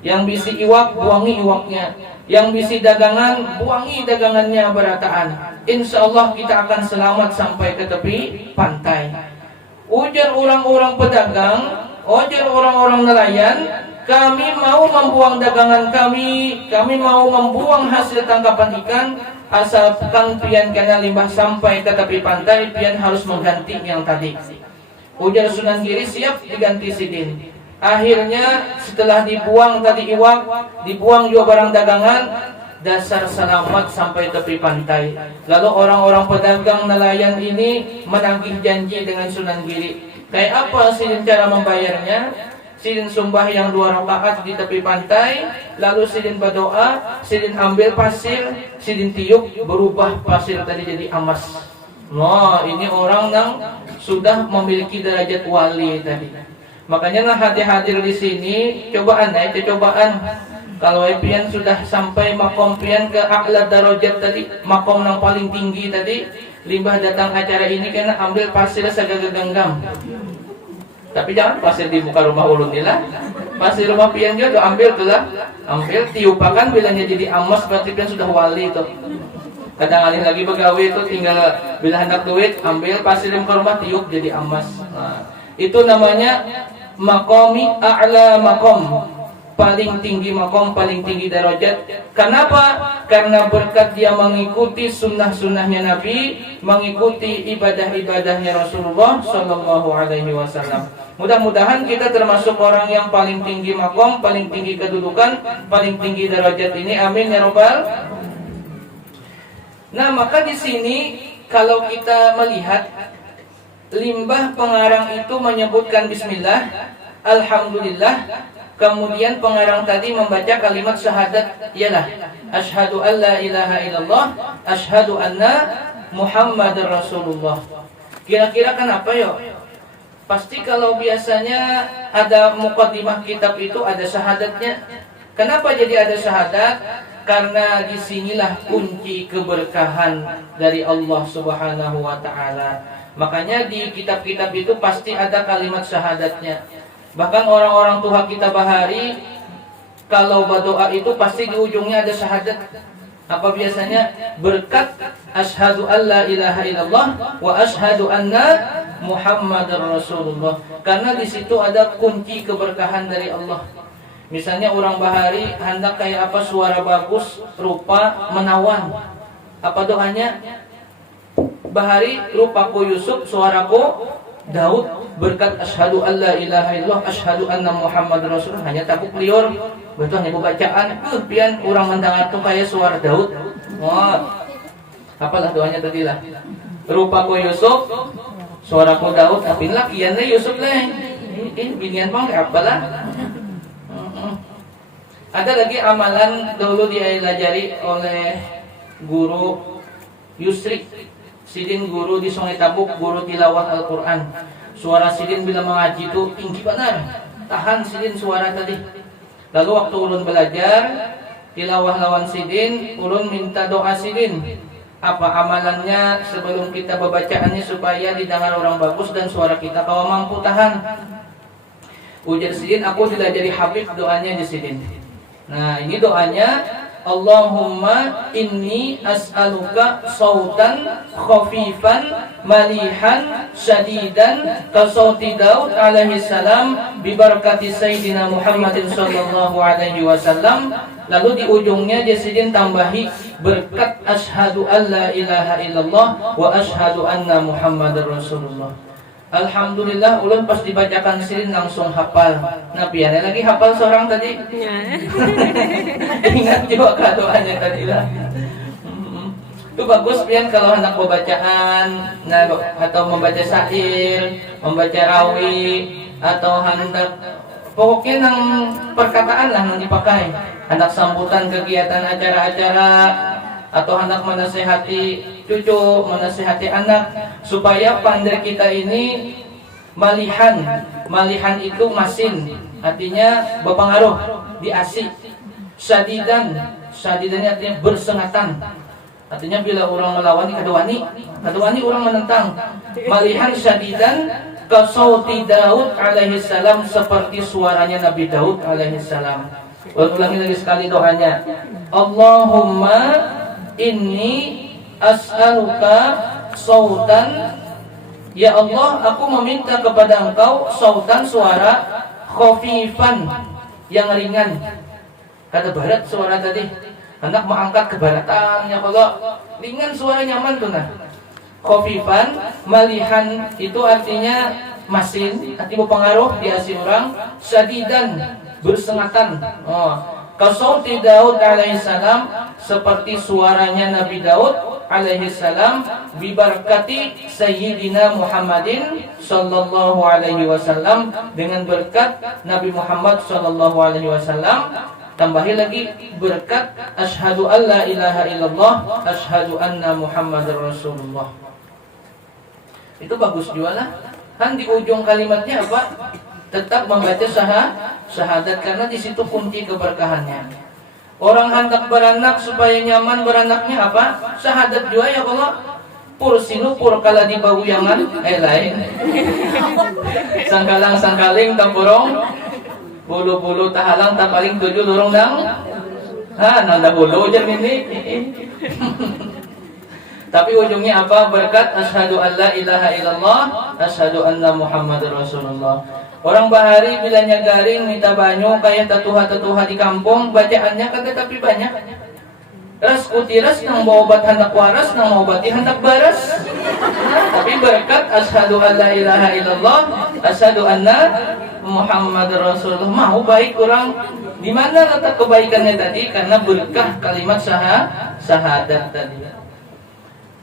Yang bisi iwak, buangi iwaknya. Yang bisi dagangan, buangi dagangannya berataan. Insya Allah kita akan selamat sampai ke tepi pantai. Ujar orang-orang pedagang, ujar orang-orang nelayan, kami mau membuang dagangan kami mau membuang hasil tangkapan ikan, asalkan pian kena limbah sampai ke tepi pantai, pian harus mengganti yang tadi. Ujar Sunan Giri, siap diganti sidin. Akhirnya setelah dibuang tadi iwak, dibuang juga barang dagangan, dasar selamat sampai tepi pantai. Lalu orang-orang pedagang nelayan ini menagih janji dengan Sunan Giri. Kayak apa sidin cara membayarnya? Sidin sembahyang 2 rakaat di tepi pantai, lalu sidin berdoa, sidin ambil pasir, sidin tiup, berubah pasir tadi jadi emas. Nah, ini orang yang sudah memiliki derajat wali tadi. Makanya nah hadir di sini cobaan, itu cobaan. Kalau pian sudah sampai makom pian ke a'la darajat tadi, makom yang paling tinggi tadi, limbah datang acara ini kena ambil pasir segala genggam. Tapi jangan pasir di muka rumah ulun lah. Pasir rumah pian juga tuh ambil tuh lah. Ambil tiupakan bilanya jadi emas, berarti pian sudah wali itu. Kadang alih lagi pegawai itu tinggal bila hendak duit, ambil pasir di muka rumah tiup jadi emas. Nah, itu namanya maqami a'la maqam. Paling tinggi makom, paling tinggi derajat. Kenapa? Karena berkat dia mengikuti sunnah-sunnahnya Nabi, mengikuti ibadah-ibadahnya Rasulullah Sallallahu Alaihi Wasallam. Mudah-mudahan kita termasuk orang yang paling tinggi makom, paling tinggi kedudukan, paling tinggi derajat ini. Amin ya robbal. Nah, maka di sini kalau kita melihat limbah pengarang itu menyebutkan Bismillah, Alhamdulillah. Kemudian pengarang tadi membaca kalimat syahadat, ialah asyhadu an la ilaha illallah, asyhadu anna Muhammadar Rasulullah. Kira-kira kenapa yo? Pasti kalau biasanya ada muqaddimah kitab itu ada syahadatnya. Kenapa jadi ada syahadat? Karena disinilah kunci keberkahan dari Allah Subhanahu wa Ta'ala. Makanya di kitab-kitab itu pasti ada kalimat syahadatnya. Bahkan orang-orang tua kita bahari kalau berdoa itu pasti di ujungnya ada syahadat. Apa biasanya? Berkat asyhadu an la ilaha illallah wa asyhadu anna Muhammadar Rasulullah. Karena di situ ada kunci keberkahan dari Allah. Misalnya orang bahari hendak kayak apa, suara bagus, rupa menawan. Apa doanya? Bahari rupaku Yusuf, suaraku Daud, berkat asyhadu an la ilaha illallah, asyhadu anna Muhammad Rasulullah. Hanya takut liur, betul hanya bacaan. Pian orang mendengar tuh kayak suara Daud. Wah, apalah doanya tadi lah. Rupaku Yusuf, suaraku Daud. Tapi lah kian lah Yusuf lah. Ini binian bang apalah. Ada lagi amalan dulu diajari oleh guru Yusri. Sidin guru di Sungai Tabuk, guru tilawah Al-Quran. Suara sidin bila mengaji itu tinggi benar. Tahan sidin suara tadi. Lalu waktu ulun belajar tilawah lawan sidin, ulun minta doa sidin. Apa amalannya sebelum kita membacaannya supaya didengar orang bagus dan suara kita kalau mampu tahan. Ujar sidin, aku tidak jadi habib, doanya di sidin. Nah, ini doanya, Allahumma inni as'aluka sautan khafifan malihan syadidan ka sauti Daud alaihi salam bi barakati sayyidina Muhammadin sallallahu alaihi wasallam. Lalu di ujungnya Jasidin tambahi berkat asyhadu an la ilaha illallah wa asyhadu anna Muhammadar Rasulullah. Alhamdulillah ulun pas dibacakan sidin langsung hafal. Nah, piannya lagi hafal seorang tadi. Ingat juga doanya tadi lah. Itu bagus pian kalau hendak pembacaan, nah atau membaca syair, membaca rawi atau hendak pokoknya nang perkataan lah yang dipakai. Hendak sambutan kegiatan acara-acara atau hendak menasehati cucu, menasehati anak supaya pandai kita ini malihan. Malihan itu masin, artinya berpengaruh, diasih. Syadidan, syadidannya artinya bersengatan. Artinya bila orang melawan kadawani orang menentang. Malihan syadidan ka sauti Daud alaihi salam, seperti suaranya Nabi Daud alaihi salam. Ulangi lagi sekali doanya. Allahumma inni as'aluka sautan Ya Allah, aku meminta kepada Engkau sautan suara khafifan yang ringan. Kata barat suara tadi, hendak mengangkat kebaratan ya Allah, ringan suara nyaman tuh nah. Khafifan, malihan itu artinya masin, arti berpengaruh di hati orang, syadidan, bersengatan. Kasauti Daud alaihissalam, seperti suaranya Nabi Daud alaihissalam, bibarakati Sayyidina Muhammadin sallallahu alaihi wasallam, dengan berkat Nabi Muhammad sallallahu alaihi wasallam. Tambahi lagi berkat asyhadu alla ilaha illallah, asyhadu anna Muhammadar Rasulullah. Itu bagus juga lah. Kan di ujung kalimatnya apa? Tetap membaca syahadat, karena di situ kunci keberkahannya. Orang hendak beranak supaya nyaman beranaknya apa? Syahadat juga ya Allah. Pursinu purkala di bahuyangan lain. Sangkalang sangkaling tampurong, bulu-bulu tahalang tapaling tujuh lurung dang. Nanda bulu jar ini. Tapi ujungnya apa? Berkat asyhadu alla ilaha illallah, asyhadu anna Muhammadar Rasulullah. Orang bahari bila nyagaring minta banyu kayak tetuha-tetuha di kampung, bacaannya kan tetapi banyak. Ras kutiras nang mau obat hendak waras, nang mau obati hendak baras. Tapi berkat asyhadu alla ilaha illallah, asyhadu anna Muhammadar Rasulullah, mau baik orang. Di mana letak kebaikannya tadi? Karena berkah kalimat syahadat tadi.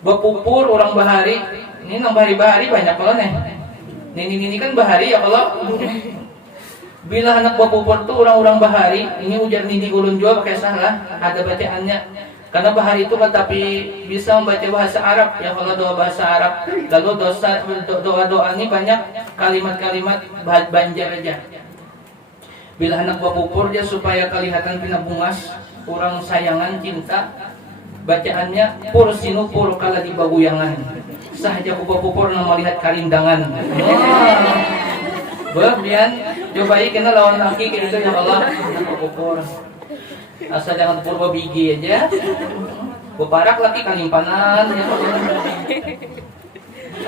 Bepupur orang bahari, ini nang bahari banyak banget nih. Ini kan bahari ya Allah. Bila anak bepupur tuh orang-orang bahari, ini ujar nini ulun juga pakai salah, ada bacaannya. Karena bahari itu kan tapi bisa membaca bahasa Arab, ya Allah, doa bahasa Arab. Lalu doa-doa ini banyak kalimat-kalimat Banjar aja. Bila anak bepupur dia supaya kelihatan pina bungas, kurang sayangan cinta. Bacaannya pursinu pur kala di baguyangan, sahaja kupupur na melihat karindangan. Kemudian cobai kena lawan laki gitu ya Allah, kupupur asal jangan purba bigi aja, buparak laki kalimpanan ya Allah.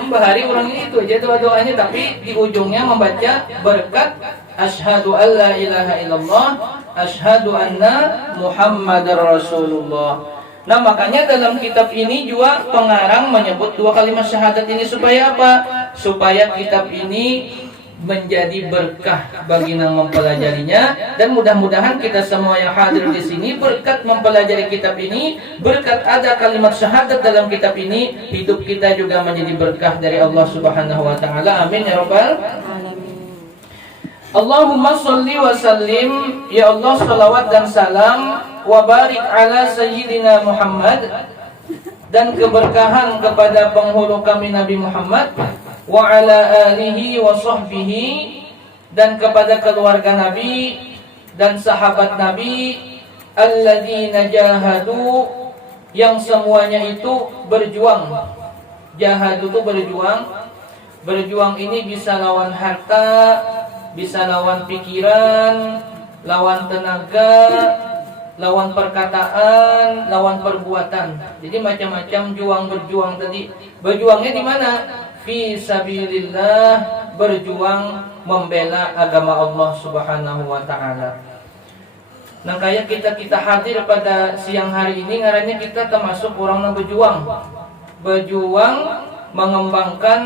Bahari orang ini itu aja doa-doanya, tapi di ujungnya membaca berkat asyhadu alla ilaha illallah, asyhadu anna Muhammadar Rasulullah. Nah makanya dalam kitab ini juga pengarang menyebut dua kalimat syahadat ini supaya apa? Supaya kitab ini menjadi berkah bagi yang mempelajarinya, dan mudah-mudahan kita semua yang hadir di sini berkat mempelajari kitab ini, berkat ada kalimat syahadat dalam kitab ini, hidup kita juga menjadi berkah dari Allah Subhanahu wa taala. Amin ya rabbal alamin. Allahumma sholli wa sallim, ya Allah salawat dan salam, wa barik ala sayyidina Muhammad, dan keberkahan kepada penghulu kami Nabi Muhammad, wa ala alihi wa sahbihi, dan kepada keluarga Nabi dan sahabat Nabi, alladzina jahadu, yang semuanya itu berjuang. Jahadu itu berjuang ini bisa lawan harta, bisa lawan pikiran, lawan tenaga, lawan perkataan, lawan perbuatan. Jadi macam-macam berjuang tadi. Berjuangnya di mana? Fi sabilillah, berjuang membela agama Allah Subhanahu wa taala. Nah, kayak kita hadir pada siang hari ini, ngarannya kita termasuk orang yang berjuang mengembangkan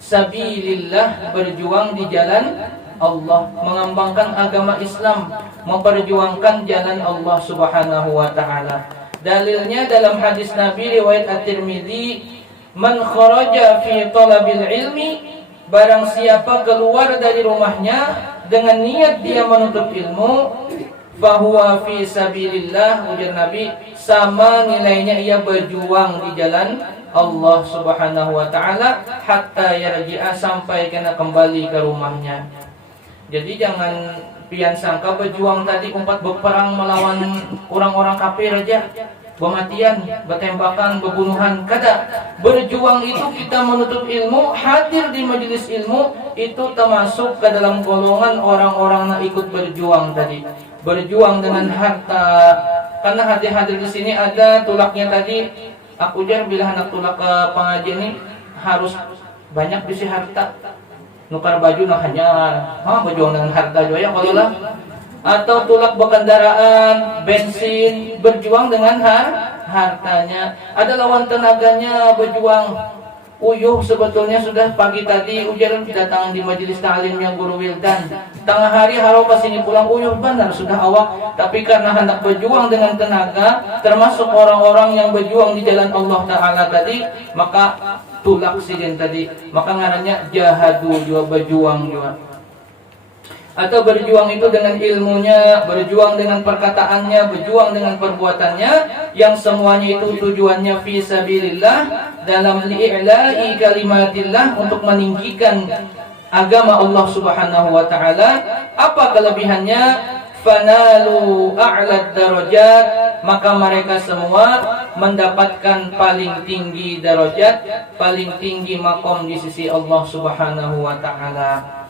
sabilillah, berjuang di jalan Allah, mengembangkan agama Islam, memperjuangkan jalan Allah Subhanahu wa taala. Dalilnya dalam hadis Nabi riwayat At-Tirmidzi, man kharaja fi talabil ilmi, barang siapa keluar dari rumahnya dengan niat dia menuntut ilmu, fahuwa fi sabilillah, ujar Nabi, sama nilainya ia berjuang di jalan Allah Subhanahu wa taala, hatta yarji'a, sampai kena kembali ke rumahnya. Jadi jangan pian sangka berjuang tadi umpat berperang melawan orang-orang kafir aja, bermatian, bertembakan, berbunuhan. Kada, berjuang itu kita menuntut ilmu, hadir di majelis ilmu, itu termasuk ke dalam golongan orang-orang yang ikut berjuang tadi. Berjuang dengan harta, karena hadir di sini ada tulaknya tadi, Aku jar bila hendak tulak ke pengajian ini harus banyak bisi harta. Nukar baju nah hanyar, berjuang dengan harta juga ya kalau lah. Atau tulak berkendaraan, bensin, berjuang dengan hartanya. Ada lawan tenaganya berjuang. Uyuh sebetulnya sudah pagi tadi ujar datang di majelis ta'lim yang guru Wildan. Tengah hari harau kesini pulang uyuh benar sudah awak. Tapi karena hendak berjuang dengan tenaga, termasuk orang-orang yang berjuang di jalan Allah Ta'ala tadi, maka tulak sidin tadi, maka ngarannya jahadu juga, berjuang juga. Atau berjuang itu dengan ilmunya, berjuang dengan perkataannya, berjuang dengan perbuatannya, yang semuanya itu tujuannya fi sabilillah, dalam li'i'la'i kalimatillah, untuk meninggikan agama Allah Subhanahu wa taala. Apa kelebihannya? Fanalu a'lad darajat, maka mereka semua mendapatkan paling tinggi darajat, paling tinggi makom di sisi Allah Subhanahu wa taala.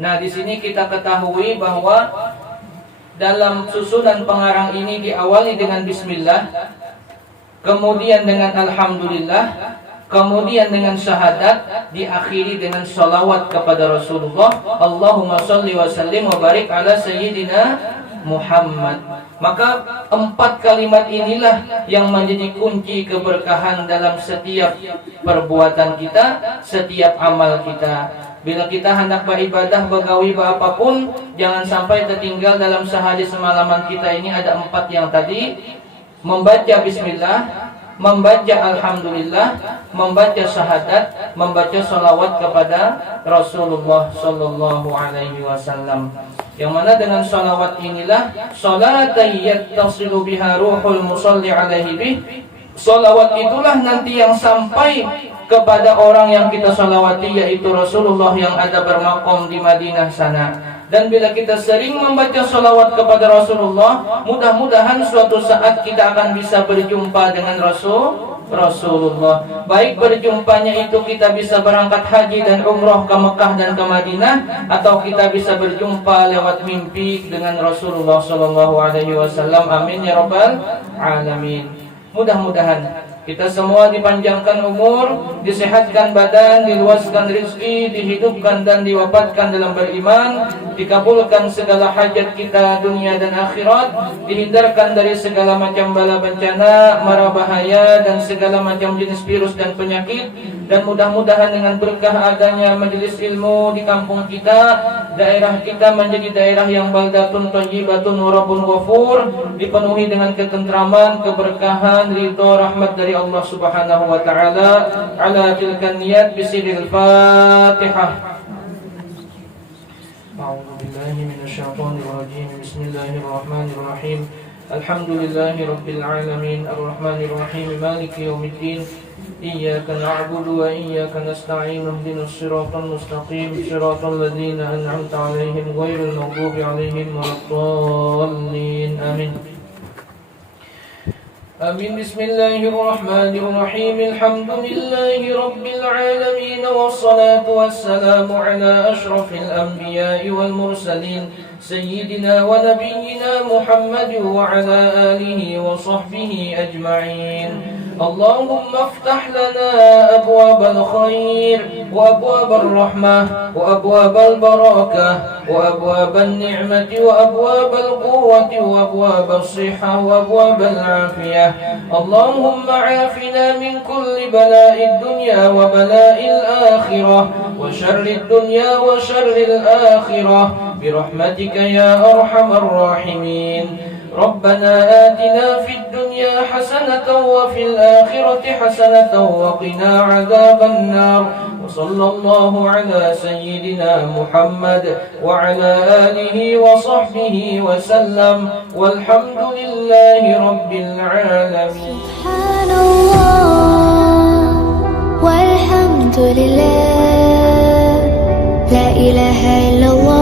Nah, di sini kita ketahui bahwa dalam susunan pengarang ini diawali dengan bismillah, kemudian dengan alhamdulillah, kemudian dengan syahadat, diakhiri dengan salawat kepada Rasulullah. Allahumma salli wa sallim wa barik ala sayyidina Muhammad. Maka 4 kalimat inilah yang menjadi kunci keberkahan dalam setiap perbuatan kita, setiap amal kita. Bila kita hendak beribadah, begawi, apapun, jangan sampai tertinggal dalam sehari semalaman kita ini ada 4 yang tadi: membaca bismillah, membaca alhamdulillah, membaca syahadat, membaca salawat kepada Rasulullah sallallahu alaihi wasallam. Yang mana dengan salawat inilah salatan yattasilu biha ruhul musalli alaihi bih. Salawat itulah nanti yang sampai kepada orang yang kita salawati, yaitu Rasulullah yang ada bermakom di Madinah sana. Dan bila kita sering membaca salawat kepada Rasulullah, mudah-mudahan suatu saat kita akan bisa berjumpa dengan Rasulullah. Baik berjumpanya itu kita bisa berangkat haji dan umroh ke Mekah dan ke Madinah, atau kita bisa berjumpa lewat mimpi dengan Rasulullah sallallahu alaihi wasallam. Amin ya rabbal alamin. Mudah-mudahan kita semua dipanjangkan umur, disehatkan badan, diluaskan rezeki, dihidupkan dan diwafatkan dalam beriman, dikabulkan segala hajat kita dunia dan akhirat, dihindarkan dari segala macam bala bencana, mara bahaya dan segala macam jenis virus dan penyakit. Dan mudah-mudahan dengan berkah adanya majelis ilmu di kampung kita, daerah kita menjadi daerah yang baldatun thayyibatun wa rabbun ghafur, dipenuhi dengan ketentraman, keberkahan, ridho, rahmat dari Allah Subhanahu wa taala. Ala tilkan niyat bisidil Fatihah. A'udzu billahi minasyaitonir rajim. Bismillahirrahmanirrahim. Alhamdulillahi rabbil alamin, arrahmanir rahim, maliki yaumiddin. Iyyaka na'budu wa iyyaka nasta'in. Ihdinas siratal mustaqim, siratal ladzina an'amta 'alaihim ghairil maghdubi 'alaihim waladdallin. Amin. Amin. Bismillahirrahmanirrahim. Alhamdulillahi rabbil alamin, wassalatu wassalamu ala asyrafil anbiya'i wal mursalin, sayyidina wa nabiyyina Muhammad wa ala alihi wa sahbihi ajma'in. اللهم افتح لنا أبواب الخير وأبواب الرحمة وأبواب البركة وأبواب النعمة وأبواب القوة وأبواب الصحة وأبواب العافية. اللهم عافنا من كل بلاء الدنيا وبلاء الآخرة وشر الدنيا وشر الآخرة برحمتك يا أرحم الراحمين. ربنا آتنا في الدنيا حسنة وفي الآخرة حسنة وقنا عذاب النار. وصلى الله على سيدنا محمد وعلى آله وصحبه وسلم والحمد لله رب العالمين. سبحان الله والحمد لله لا إله إلا الله